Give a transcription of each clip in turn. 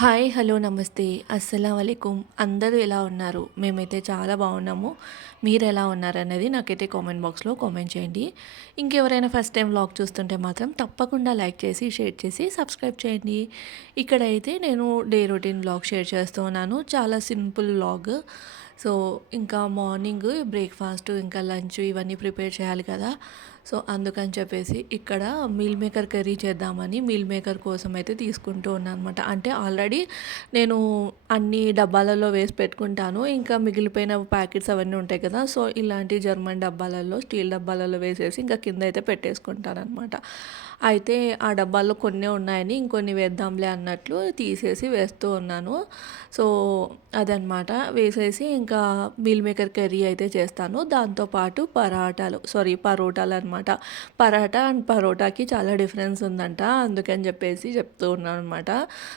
Hi! Hello! నమస్తే. అస్సలామలైకుం. అందరూ ఎలా ఉన్నారు? మేమైతే చాలా బాగున్నాము. మీరెలా ఉన్నారనేది నాకైతే కామెంట్ బాక్స్‌లో కామెంట్ చేయండి. ఇంకెవరైనా ఫస్ట్ టైం వ్లాగ్ చూస్తుంటే మాత్రం తప్పకుండా లైక్ చేసి, షేర్ చేసి, సబ్స్క్రైబ్ చేయండి. ఇక్కడైతే నేను డే రొటీన్ వ్లాగ్ షేర్ చేస్తూ ఉన్నాను. చాలా సింపుల్ వ్లాగ్. సో, ఇంకా మార్నింగ్ బ్రేక్‌ఫాస్ట్, ఇంకా లంచ్ ఇవన్నీ ప్రిపేర్ చేయాలి కదా! సో, అందుకని చెప్పేసి ఇక్కడ మీల్ మేకర్ కర్రీ చేద్దామని మీల్ మేకర్ కోసం అయితే తీసుకుంటూ ఉన్నాననమాట. అంటే ఆల్రెడీ నేను అన్ని డబ్బాలలో వేసి పెట్టుకుంటాను. ఇంకా మిగిలిపోయిన ప్యాకెట్స్ అవన్నీ ఉంటాయి కదా! సో, ఇలాంటి జర్మన్ డబ్బాలలో, స్టీల్ డబ్బాలలో వేసేసి ఇంకా కింద అయితే పెట్టేసుకుంటాననమాట. అయితే ఆ డబ్బాల్లో కొన్నే ఉన్నాయని ఇంకొన్ని వేద్దాంలే అన్నట్లు తీసేసి వేస్తూ ఉన్నాను. సో, అదనమాట. వేసేసి ఇంకా మీల్ మేకర్ కర్రీ అయితే చేస్తాను. దాంతో పాటు పరోటాలనమాట. పరాటా అండ్ పరోటాకి చాలా డిఫరెన్స్ ఉందంట. అందుకని చెప్పేసి చెప్తూ ఉన్నాననమాట.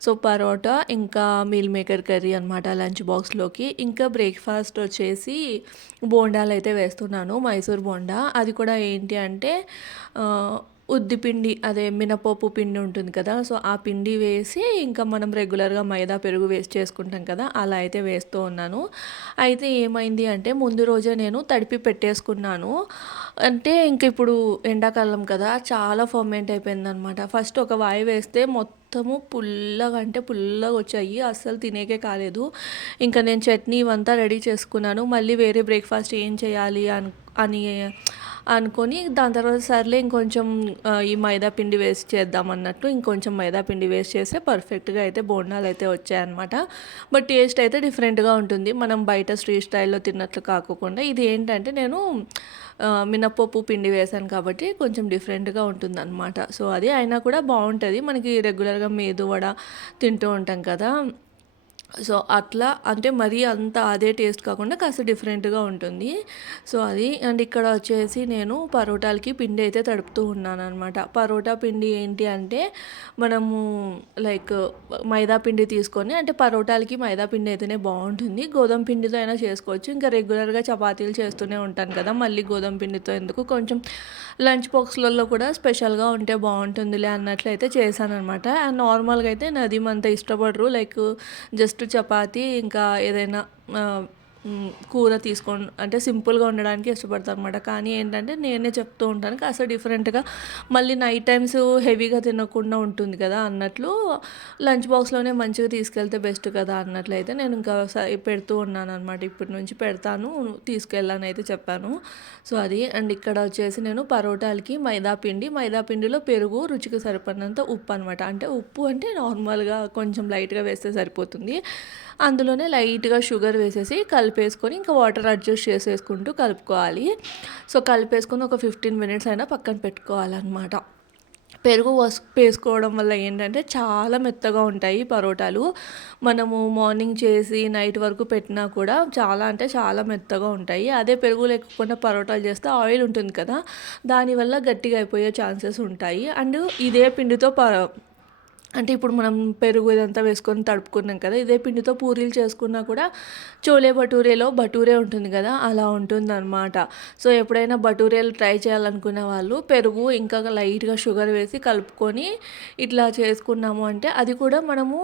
సో, పరోటా ఇంకా మీల్ మేకర్ కర్రీ అనమాట లంచ్ బాక్స్‌లోకి. ఇంకా బ్రేక్‌ఫాస్ట్ వచ్చేసి బోండాలైతే వేస్తున్నాను. మైసూర్ బోండా. అది కూడా ఏంటి అంటే ఉద్దిపిండి అదే మినపప్పు పిండి ఉంటుంది కదా! సో, ఆ పిండి వేసి ఇంకా మనం రెగ్యులర్‌గా మైదా, పెరుగు వేసి చేసుకుంటాం కదా! అలా అయితే వేస్తూ ఉన్నాను. అయితే ఏమైంది అంటే ముందు రోజే నేను తడిపి పెట్టేసుకున్నాను. అంటే ఇంక ఇప్పుడు ఎండాకాలం కదా! చాలా ఫర్మెంట్ అయిపోయిందనమాట. ఫస్ట్ ఒక వాయి వేస్తే మొత్తము పుల్లగా అంటే పుల్లగొచ్చాయి. అస్సలు తినేకే కాలేదు. ఇంకా నేను చట్నీ ఇవంతా రెడీ చేసుకున్నాను. మళ్ళీ వేరే బ్రేక్‌ఫాస్ట్ ఏం చేయాలి అని అనుకొని దాని తర్వాత సర్లే ఇంకొంచెం ఈ మైదా పిండి వేసి చేద్దామన్నట్టు ఇంకొంచెం మైదా పిండి వేసి చేస్తే పర్ఫెక్ట్‌గా అయితే బోండాలైతే వచ్చాయన్నమాట. బట్ టేస్ట్ అయితే డిఫరెంట్‌గా ఉంటుంది. మనం బయట స్ట్రీట్ స్టైల్‌లో తిన్నట్లు కాకోకుండా ఇది ఏంటంటే నేను మినపప్పు పిండి వేశాను కాబట్టి కొంచెం డిఫరెంట్‌గా ఉంటుందన్నమాట. సో, అది అయినా కూడా బావుంటది. మనకి రెగ్యులర్‌గా మేదు వడ తింటూ ఉంటాం కదా! సో, అట్లా అంటే మరీ అంత అదే టేస్ట్ కాకుండా కాస్త డిఫరెంట్‌గా ఉంటుంది. సో, అది అండ్ ఇక్కడ వచ్చేసి నేను పరోటాలకి పిండి అయితే తడుపుతూ ఉన్నాననమాట. పరోటా పిండి ఏంటి అంటే మనము లైక్ మైదా పిండి తీసుకొని అంటే పరోటాలకి మైదా పిండి అయితేనే బావుంటుంది. గోధుమ పిండితో అయినా చేసుకోవచ్చు. ఇంకా రెగ్యులర్‌గా చపాతీలు చేస్తూనే ఉంటాను కదా! మళ్ళీ గోధుమ పిండితో ఎందుకు కొంచెం లంచ్ బాక్స్‌లలో కూడా స్పెషల్‌గా ఉంటే బావుంటుందిలే అన్నట్లయితే చేశాననమాట. అండ్ నార్మల్‌గా అయితే నదీమ్ అంత ఇష్టపడరు. లైక్ జస్ట్ చపాతీ ఇంకా ఏదైనా కూర అంటే సింపుల్‌గా ఉండడానికి ఇష్టపడతారనమాట. కానీ ఏంటంటే నేనే చెప్తూ ఉంటాను కాస్త డిఫరెంట్‌గా మళ్ళీ నైట్ టైమ్స్ హెవీగా తినకుండా ఉంటుంది కదా! అన్నట్లు లంచ్ బాక్స్‌లోనే మంచిగా తీసుకెళ్తే బెస్ట్ కదా! అన్నట్లయితే నేను ఇంకా పెడుతూ ఉన్నాననమాట. ఇప్పటి నుంచి పెడతాను తీసుకెళ్ళనైతే చెప్పాను. సో, అది అండ్ ఇక్కడ వచ్చేసి నేను పరోటాలకి మైదా పిండిలో పెరుగు, రుచికి సరిపడినంత ఉప్పు అనమాట. అంటే ఉప్పు అంటే నార్మల్‌గా కొంచెం లైట్‌గా వేస్తే సరిపోతుంది. అందులోనే లైట్‌గా షుగర్ వేసేసి కలిపేసుకొని ఇంకా వాటర్ అడ్జస్ట్ చేసేసుకుంటూ కలుపుకోవాలి. సో, కలిపేసుకొని ఒక 15 మినిట్స్ అయినా పక్కన పెట్టుకోవాలనమాట. పెరుగు వేసుకోవడం వల్ల ఏంటంటే చాలా మెత్తగా ఉంటాయి పరోటాలు. మనము మార్నింగ్ చేసి నైట్ వరకు పెట్టినా కూడా చాలా అంటే చాలా మెత్తగా ఉంటాయి. అదే పెరుగు లేకుండా పరోటాలు చేస్తే ఆయిల్ ఉంటుంది కదా! దానివల్ల గట్టిగా అయిపోయే ఛాన్సెస్ ఉంటాయి. అండ్ ఇదే పిండితో అంటే ఇప్పుడు మనం పెరుగు ఇదంతా వేసుకొని తడుపుకున్నాం కదా! ఇదే పిండితో పూరీలు చేసుకున్నా కూడా చోలే భటూరేలో భటూరే ఉంటుంది కదా! అలా ఉంటుందనమాట. సో, ఎప్పుడైనా భటూరేలు ట్రై చేయాలనుకునే వాళ్ళు పెరుగు ఇంకా లైట్‌గా షుగర్ వేసి కలుపుకొని ఇట్లా చేసుకున్నాము అంటే అది కూడా మనము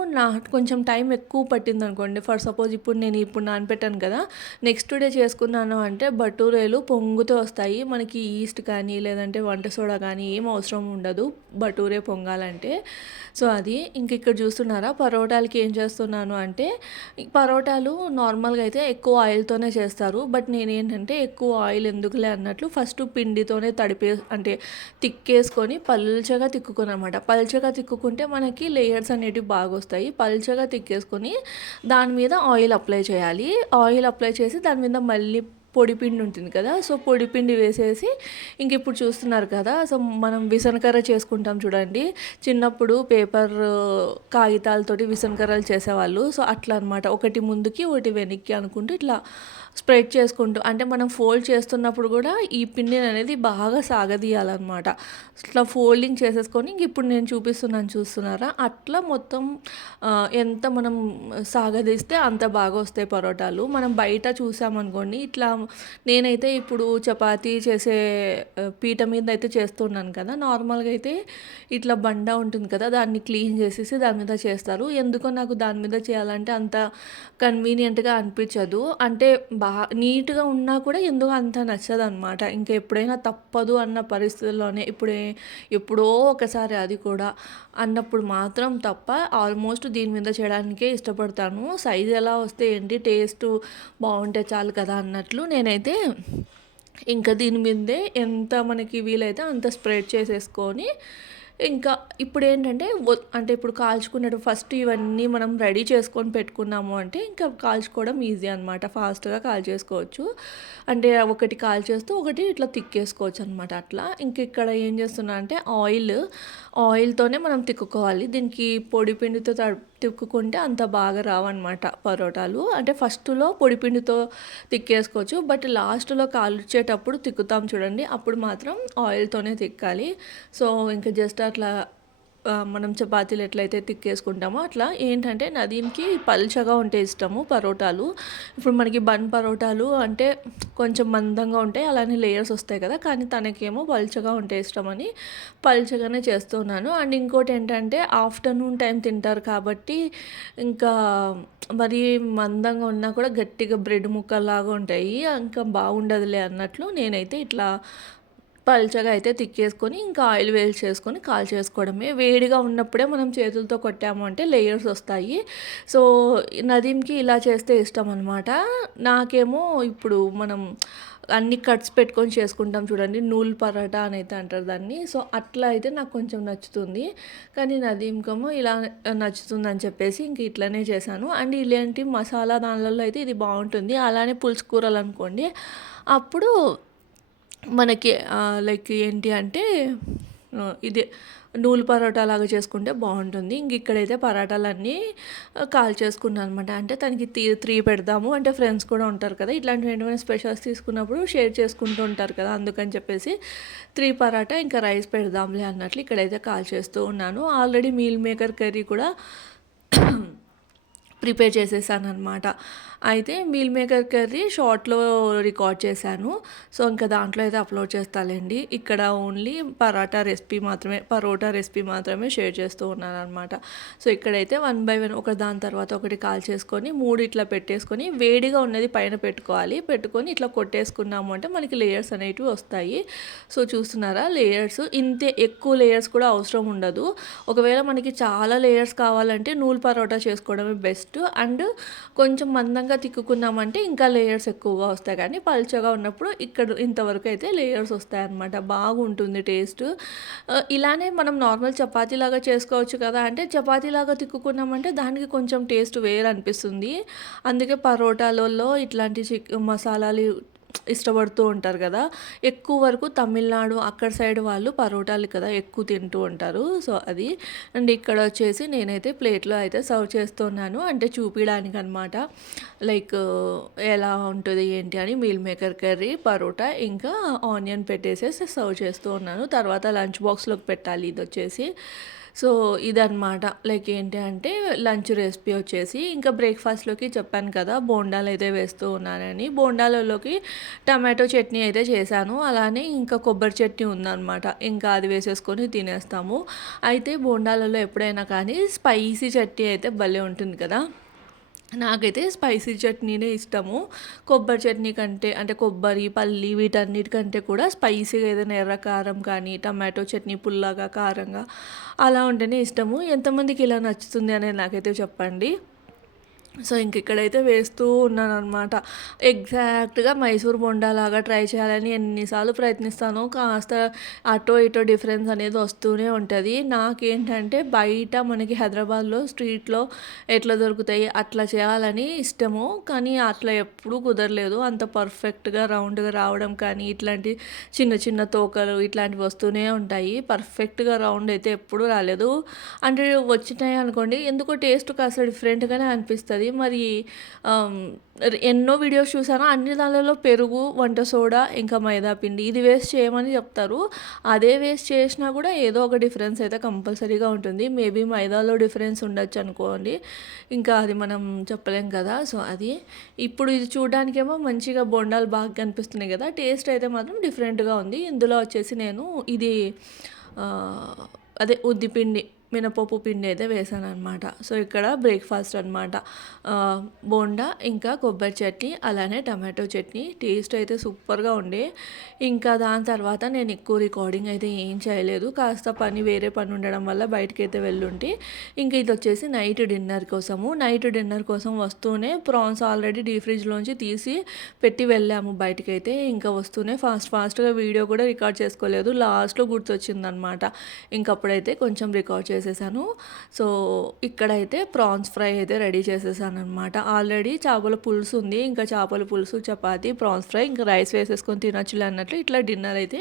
కొంచెం టైం ఎక్కువ పట్టిందనుకోండి. ఫర్ సపోజ్ ఇప్పుడు నానబెట్టాను కదా! నెక్స్ట్ డే చేసుకున్నాను అంటే భటూరేలు పొంగుతూ వస్తాయి. మనకి ఈస్ట్ కానీ లేదంటే వంట సోడా కానీ ఏం అవసరం ఉండదు భటూరే పొంగాలంటే. సో, అది ఇంక ఇక్కడ చూస్తున్నారా పరోటాలకి ఏం చేస్తున్నాను అంటే ఈ పరోటాలు నార్మల్‌గా అయితే ఎక్కువ ఆయిల్‌తోనే చేస్తారు. బట్ నేనేంటంటే ఎక్కువ ఆయిల్ ఎందుకులే అన్నట్లు ఫస్ట్ పిండితోనే అంటే తిక్కేసుకొని పల్చగా తిక్కుకోననమాట. పల్చగా తిక్కుకుంటే మనకి లేయర్స్ అనేటివి బాగొస్తాయి. పల్చగా తిక్కేసుకొని దాని మీద ఆయిల్ అప్లై చేయాలి. ఆయిల్ అప్లై చేసి దాని మీద మళ్ళీ పొడిపిండి ఉంటుంది కదా! సో, పొడిపిండి వేసేసి ఇంకిప్పుడు చూస్తున్నారు కదా! సో, మనం విసనకర్ర చేసుకుంటాం చూడండి. చిన్నప్పుడు కాగితాలతోటి విసనకర్రలు చేసేవాళ్ళు. సో, అట్లా అనమాట. ఒకటి ముందుకి, ఒకటి వెనక్కి అనుకుంటూ ఇట్లా స్ప్రెడ్ చేసుకుంటూ అంటే మనం ఫోల్డ్ చేస్తున్నప్పుడు కూడా ఈ పిండిననేది బాగా సాగదీయాలనమాట. ఇట్లా ఫోల్డింగ్ చేసేసుకొని ఇప్పుడు నేను చూపిస్తున్నాను చూస్తున్నారా? అట్లా మొత్తం ఎంత మనం సాగదీస్తే అంత బాగా వస్తాయి పరోటాలు. మనం బయట చూసామనుకోండి ఇట్లా నేనైతే ఇప్పుడు చపాతీ చేసే పీట మీద అయితే చేస్తున్నాను కదా! నార్మల్‌గా అయితే ఇట్లా బండ ఉంటుంది కదా! దాన్ని క్లీన్ చేసేసి దాని మీద చేస్తారు. ఎందుకో నాకు దాని మీద చేయాలంటే అంత కన్వీనియంట్‌గా అనిపించదు. అంటే నీట్‌గా ఉన్నా కూడా ఎందుకో అంత నచ్చదనమాట. ఇంక ఎప్పుడైనా తప్పదు అన్న పరిస్థితుల్లోనే ఎప్పుడో ఒకసారి అది కూడా అన్నప్పుడు మాత్రం తప్ప ఆల్మోస్ట్ దీని మీద చేయడానికే ఇష్టపడతాను. సైజ్ ఎలా వస్తే ఏంటి, టేస్టు బావుంటే చాలు కదా అన్నట్లు నేనైతే ఇంకా దీని మీదే ఎంత మనకి వీలైతే అంత స్ప్రెడ్ చేసేసుకొని, ఇంకా ఇప్పుడేంటంటే అంటే ఇప్పుడు కాల్చుకునేటప్పుడు ఫస్ట్ ఇవన్నీ మనం రెడీ చేసుకొని పెట్టుకున్నాము అంటే, ఇంకా కాల్చుకోవడం ఈజీ అనమాట. ఫాస్ట్‌గా కాల్చేసుకోవచ్చు. అంటే ఒకటి కాల్చేస్తూ, ఒకటి ఇట్లా తిక్కేసుకోవచ్చనమాట అట్లా. ఇంక ఇక్కడ ఏం చేస్తున్నా అంటే ఆయిల్‌తోనే మనం తిక్కుకోవాలి. దీనికి పొడి పిండితో తిక్కుకుంటే అంత బాగా రావన్నమాట పరోటాలు. అంటే ఫస్ట్‌లో పొడి పిండితో తిక్కేసుకోవచ్చు. బట్ లాస్ట్‌లో కాల్చేటప్పుడు తిక్కుతాం చూడండి, అప్పుడు మాత్రం ఆయిల్‌తోనే తిక్కాలి. సో, ఇంక జస్ట్ అట్లా మనం చపాతీలు ఎట్లయితే తిక్కేసుకుంటామో అట్లా. ఏంటంటే నదీమ్‌కి పల్చగా ఉంటే ఇష్టము పరోటాలు. ఇప్పుడు మనకి బన్ పరోటాలు అంటే కొంచెం మందంగా ఉంటాయి. అలానే లేయర్స్ వస్తాయి కదా! కానీ తనకేమో పల్చగా ఉంటే ఇష్టమని పల్చగానే చేస్తున్నాను. అండ్ ఇంకోటేంటంటే ఆఫ్టర్‌నూన్ టైం తింటారు కాబట్టి ఇంకా మరీ మందంగా ఉన్నా కూడా గట్టిగా బ్రెడ్ ముక్కల్లాగా ఉంటాయి. ఇంకా బాగుండదులే అన్నట్లు నేనైతే ఇట్లా పల్చగా అయితే తిక్కేసుకొని, ఇంకా ఆయిల్ వేసేసుకొని కాల్చేసుకోవడమే. వేడిగా ఉన్నప్పుడే మనం చేతులతో కొట్టాము అంటే లేయర్స్ వస్తాయి. సో, నదీమ్‌కి ఇలా చేస్తే ఇష్టమనమాట. నాకేమో ఇప్పుడు మనం అన్ని కట్స్ పెట్టుకొని చేసుకుంటాం చూడండి, నూల్ పరాటా అనైతే అంటారు దాన్ని. సో, అట్లా అయితే నాకు కొంచెం నచ్చుతుంది. కానీ నదీమ్‌కేమో ఇలా నచ్చుతుందని చెప్పేసి ఇంక ఇట్లనే చేశాను. అండ్ ఇలాంటి మసాలా దానిలలో అయితే ఇది బావుంటుంది. అలానే పులుసు కూరలనుకోండి, అప్పుడు మనకి లైక్ ఏంటి అంటే ఇదే నూలు పరోటా లాగా చేసుకుంటే బావుంటుంది. ఇంక ఇక్కడైతే పరాటాలన్నీ కాల్చేసుకున్నాను అనమాట. అంటే తనకి 3 పెడదాము అంటే ఫ్రెండ్స్ కూడా ఉంటారు కదా! ఇట్లాంటివి ఏమైనా స్పెషల్స్ తీసుకున్నప్పుడు షేర్ చేసుకుంటూ ఉంటారు కదా! అందుకని చెప్పేసి 3 పరాటా ఇంకా రైస్ పెడదాంలే అన్నట్లు ఇక్కడైతే కాల్చేస్తూ ఉన్నాను. ఆల్రెడీ మీల్ మేకర్ కర్రీ కూడా ప్రిపేర్ చేసేసాననమాట. అయితే మీల్ మేకర్ కర్రీ షార్ట్‌లో రికార్డ్ చేశాను. సో, ఇంకా దాంట్లో అయితే అప్‌లోడ్ చేస్తాలేండి. ఇక్కడ ఓన్లీ పరోటా రెసిపీ మాత్రమే షేర్ చేస్తూ ఉన్నాననమాట. సో, ఇక్కడైతే వన్ బై వన్ ఒక దాని తర్వాత ఒకటి కాల్చేసుకొని 3 ఇట్లా పెట్టేసుకొని వేడిగా ఉన్నది పైన పెట్టుకోవాలి. పెట్టుకొని ఇట్లా కొట్టేసుకున్నాము అంటే మనకి లేయర్స్ అనేటివి వస్తాయి. సో, చూస్తున్నారా లేయర్స్ ఇంతే, ఎక్కువ లేయర్స్ కూడా అవసరం ఉండదు. ఒకవేళ మనకి చాలా లేయర్స్ కావాలంటే నూలు పరోటా చేసుకోవడమే బెస్ట్. అండ్ కొంచెం మందంగా తిక్కుకున్నామంటే ఇంకా లేయర్స్ ఎక్కువగా వస్తాయి. కానీ పల్చగా ఉన్నప్పుడు ఇంతవరకు అయితే లేయర్స్ వస్తాయన్నమాట. బాగుంటుంది టేస్ట్. ఇలానే మనం నార్మల్ చపాతీలాగా చేసుకోవచ్చు కదా అంటే, చపాతీలాగా తిక్కుకున్నామంటే దానికి కొంచెం టేస్ట్ వేరు అనిపిస్తుంది. అందుకే పరోటాలలో ఇట్లాంటి మసాలాలు ఇష్టపడుతూ ఉంటారు కదా! ఎక్కువ వరకు తమిళనాడు అక్కడ సైడ్ వాళ్ళు పరోటాలు కదా ఎక్కువ తింటూ ఉంటారు. సో, అది. అండ్ ఇక్కడ వచ్చేసి నేనైతే ప్లేట్‌లో అయితే సర్వ్ చేస్తున్నాను. అంటే చూపియడానికనమాట. లైక్ ఎలా ఉంటది ఏంటి అని మీల్ మేకర్ కర్రీ, పరోటా ఇంకా ఆనియన్ పెట్టేసేసి సర్వ్ చేస్తూ ఉన్నాను. తర్వాత లంచ్ బాక్స్‌లోకి పెట్టాలి ఇదొచ్చేసి. సో, ఇదనమాట. లైక్ ఏంటి అంటే లంచ్ రెసిపీ వచ్చేసి ఇంకా బ్రేక్‌ఫాస్ట్‌లోకి చెప్పాను కదా! బోండాలైతే వేస్తూ ఉన్నానని. బోండాలలోకి టమాటో చట్నీ అయితే చేశాను. అలానే ఇంకా కొబ్బరి చట్నీ ఉందనమాట. ఇంకా అది వేసేసుకొని తినేస్తాము. అయితే బోండాలలో ఎప్పుడైనా కానీ స్పైసీ చట్నీ అయితే భలే ఉంటుంది కదా! నాకైతే స్పైసీ చట్నీనే ఇష్టము. కొబ్బరి చట్నీ కంటే అంటే కొబ్బరి, పల్లి వీటన్నిటికంటే కూడా స్పైసీగా ఏదైనా ఎర్ర కారం కానీ, టమాటో చట్నీ పుల్లగా, కారంగా అలా ఉంటేనే ఇష్టము. ఎంతమందికి ఇలా నచ్చుతుంది అనేది నాకైతే చెప్పండి. సో, ఇక్కడైతే వేస్తూ ఉన్నాననమాట. ఎగ్జాక్ట్‌గా మైసూర్ బోండాలాగా ట్రై చేయాలని ఎన్ని సార్లు ప్రయత్నిస్తానో కాస్త అటో ఇటో డిఫరెన్స్ అనేది వస్తూనే ఉంటది. నాకేంటంటే బయట మనకి హైదరాబాద్‌లో స్ట్రీట్‌లో ఎట్లా దొరుకుతాయి అట్లా చేయాలని ఇష్టము. కానీ అట్లా ఎప్పుడూ కుదరలేదు. అంత పర్ఫెక్ట్‌గా రౌండ్‌గా రావడం కానీ, ఇట్లాంటి చిన్న చిన్న తోకలు ఇట్లాంటివి వస్తూనే ఉంటాయి. పర్ఫెక్ట్‌గా రౌండ్ అయితే ఎప్పుడూ రాలేదు. అంటే వచ్చినాయి అనుకోండి ఎందుకో టేస్ట్ కాస్త డిఫరెంట్‌గానే అనిపిస్తది. ఉంటది. మరి ఆహ్, ఎన్నో వీడియోస్ చూసాను. అన్ని దాన్లలో పెరుగు, వంట సోడా, ఇంకా మైదా పిండి ఇది వేస్ట్ చేయమని చెప్తారు. అదే వేస్ట్ చేసినా కూడా ఏదో ఒక డిఫరెన్స్ అయితే కంపల్సరీగా ఉంటుంది. మేబీ మైదాలో డిఫరెన్స్ ఉండొచ్చనుకోండి. ఇంకా అది మనం చెప్పలేం కదా! సో, అది. ఇప్పుడు ఇది చూడ్డానికేమో మంచిగా బోండాలు బాగా కనిపిస్తున్నాయి కదా! టేస్ట్ అయితే మాత్రం డిఫరెంట్‌గా ఉంది. ఇందులో వచ్చేసి నేను ఇది ఆహ్, అదే ఉద్దిపిండి, మినపప్పు పిండి అయితే వేశాననమాట. సో, ఇక్కడ బ్రేక్‌ఫాస్ట్ అనమాట. ఆహ్, బోండా, ఇంకా కొబ్బరి చట్నీ, అలానే టమాటో చట్నీ. టేస్ట్ అయితే సూపర్‌గా ఉండే. ఇంకా దాని తర్వాత నేను ఎక్కువ రికార్డింగ్ అయితే ఏం చేయలేదు. కాస్త వేరే పని ఉండడం వల్ల బయటికైతే వెళ్ళుంటి. ఇంక ఇదొచ్చేసి నైట్ డిన్నర్ కోసము. నైట్ డిన్నర్ కోసం వస్తూనే ప్రాన్స్ ఆల్రెడీ డీప్ ఫ్రిడ్జ్‌లోంచి తీసి పెట్టి వెళ్ళాము బయటికైతే. ఇంకా వస్తూనే ఫాస్ట్‌గా వీడియో కూడా రికార్డ్ చేసుకోలేదు. లాస్ట్‌లో గుర్తొచ్చిందనమాట. ఇంకప్పుడైతే కొంచెం రికార్డ్ చేసేసాను. సో, ఇక్కడైతే ప్రాన్స్ ఫ్రై అయితే రెడీ చేసేసాననమాట. ఆల్రెడీ చేపల పులుసు ఉంది. ఇంకా చేపల పులుసు, చపాతీ, ప్రాన్స్ ఫ్రై, ఇంకా రైస్ వేసేసుకొని తినొచ్చులే అన్నట్లు ఇట్లా డిన్నర్ అయితే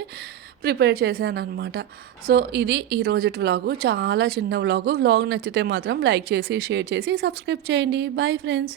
ప్రిపేర్ చేశాననమాట. సో, ఇది ఈ రోజుటి వ్లాగు. చాలా చిన్న వ్లాగు. వ్లాగ్ నచ్చితే మాత్రం లైక్ చేసి, షేర్ చేసి, సబ్స్క్రైబ్ చేయండి. Bye friends.